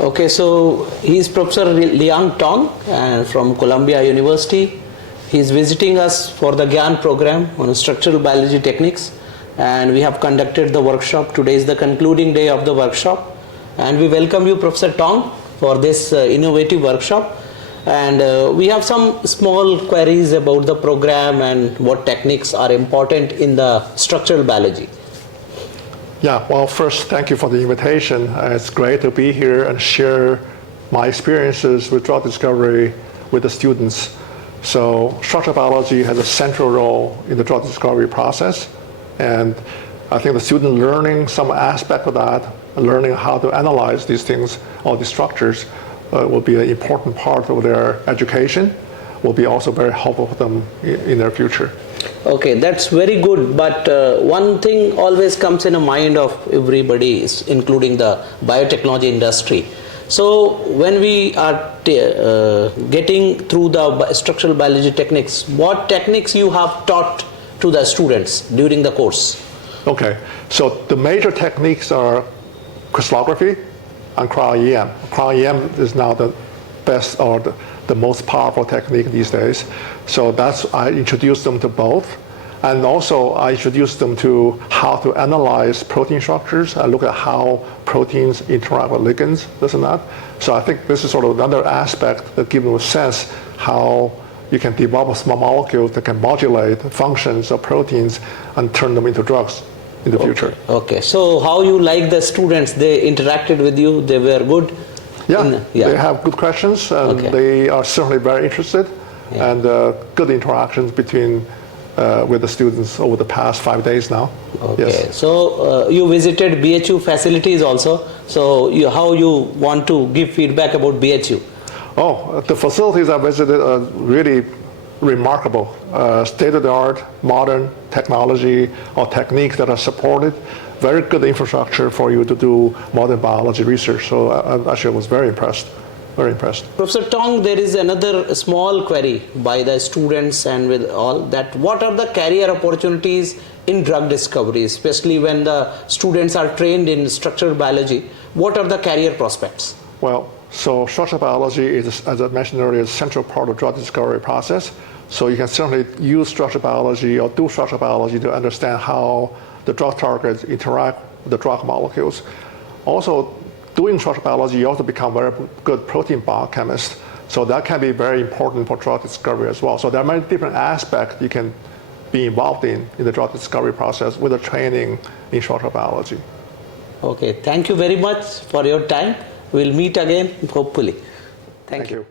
Okay, so he is Professor Liang Tong from Columbia University. He is visiting us for the GiAN program on structural biology techniques, and we have conducted the workshop. Today is the concluding day of the workshop, and we welcome you, Professor Tong, for this innovative workshop. And we have some small queries about the program and what techniques are important in the structural biology. Yeah, well, first, thank you for the invitation. It's great to be here and share my experiences with drug discovery with the students. So structural biology has a central role in the drug discovery process. And I think the student learning some aspect of that, learning how to analyze these things, all these structures, will be an important part of their education, will be also very helpful for them in their future. Okay, that's very good, but one thing always comes in the mind of everybody, including the biotechnology industry. So when we are getting through the structural biology techniques, what techniques you have taught to the students during the course? Okay, so the major techniques are crystallography and cryo-EM. Cryo-EM is now the best or the most powerful technique these days. So I introduced them to both. And also I introduced them to how to analyze protein structures and look at how proteins interact with ligands, this and that. So I think this is sort of another aspect that gives them a sense how you can develop a small molecule that can modulate functions of proteins and turn them into drugs in the future. Okay, so how you like the students? They interacted with you, they were good? Yeah, they have good questions, and they are certainly very interested, and good interactions between with the students over the past 5 days now. Okay, yes. So you visited BHU facilities also, so how you want to give feedback about BHU? Oh, the facilities I visited are really remarkable. State-of-the-art, modern technology or techniques that are supported. Very good infrastructure for you to do modern biology research. So I actually was very impressed. Very impressed. Professor Tong, there is another small query by the students and with all that. What are the career opportunities in drug discovery, especially when the students are trained in structural biology? What are the career prospects? Well, so structural biology is, as I mentioned earlier, a central part of the drug discovery process. So you can certainly use structural biology or do structural biology to understand how the drug targets interact with the drug molecules. Also, doing structural biology, you also become very good protein biochemist. So that can be very important for drug discovery as well. So there are many different aspects you can be involved in the drug discovery process with the training in structural biology. Okay, thank you very much for your time. We'll meet again, hopefully. Thank you.